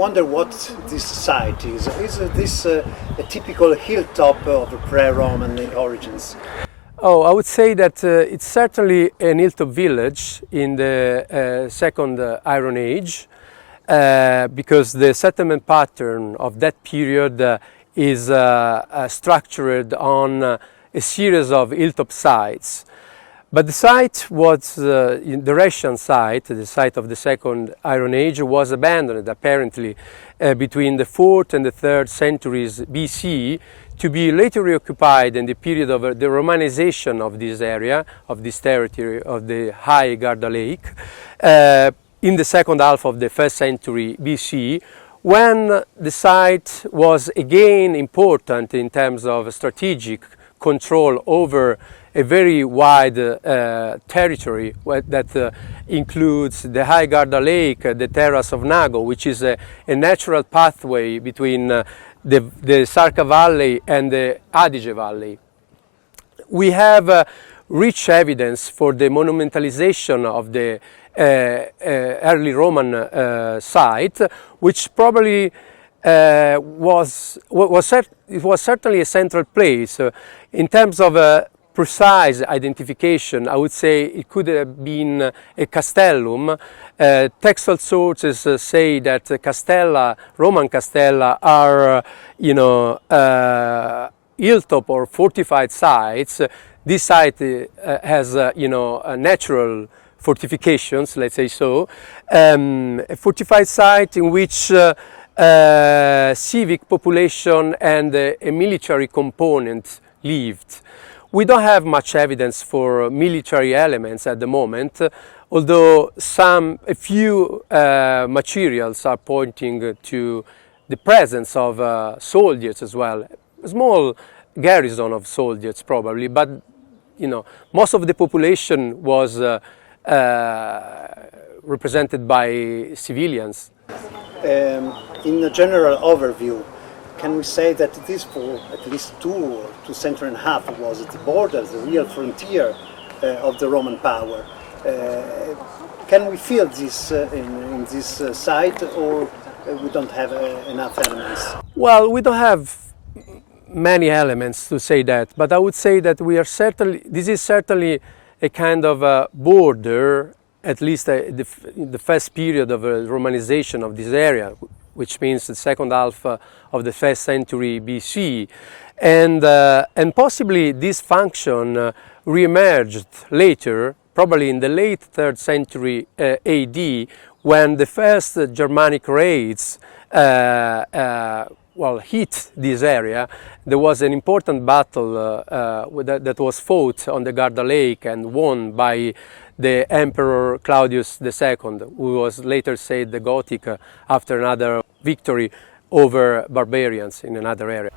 wonder what this site is. Is this a typical hilltop of pre-Roman origins? Oh, I would say that it's certainly an hilltop village in the Second Iron Age, because the settlement pattern of that period is structured on a series of hilltop sites. But the site was, the Raethian site, the site of the Second Iron Age, was abandoned apparently between the 4th and the 3rd centuries B.C.E. to be later reoccupied in the period of the Romanization of this area, of this territory of the High Garda Lake, in the second half of the 1st century B.C., when the site was again important in terms of strategic control over a very wide territory that includes the High Garda Lake, the terrace of Nago, which is a natural pathway between the Sarca Valley and the Adige Valley. We have rich evidence for the monumentalization of the early Roman site, which probably was certainly a central place. In terms of precise identification, I would say it could have been a castellum. Textual sources say that castella, Roman castella, are hilltop or fortified sites. This site has natural fortifications, let's say so, a fortified site in which civic population and a military component lived. We don't have much evidence for military elements at the moment, although a few materials are pointing to the presence of soldiers as well. A small garrison of soldiers probably, but most of the population was represented by civilians. In a general overview, can we say that this for at least 2 centuries and a half was the border, the real frontier of the Roman power? Can we feel this in this site, or we don't have enough elements? Well, we don't have many elements to say that, but I would say that this is certainly a kind of a border, at least the first period of Romanization of this area, which means the second half of the 1st century B.C. And possibly this function re-emerged later, probably in the late 3rd century A.D., when the first Germanic raids hit this area. There was an important battle that was fought on the Garda Lake and won by the Emperor Claudius II, who was later said the Gothic after another victory over barbarians in another area.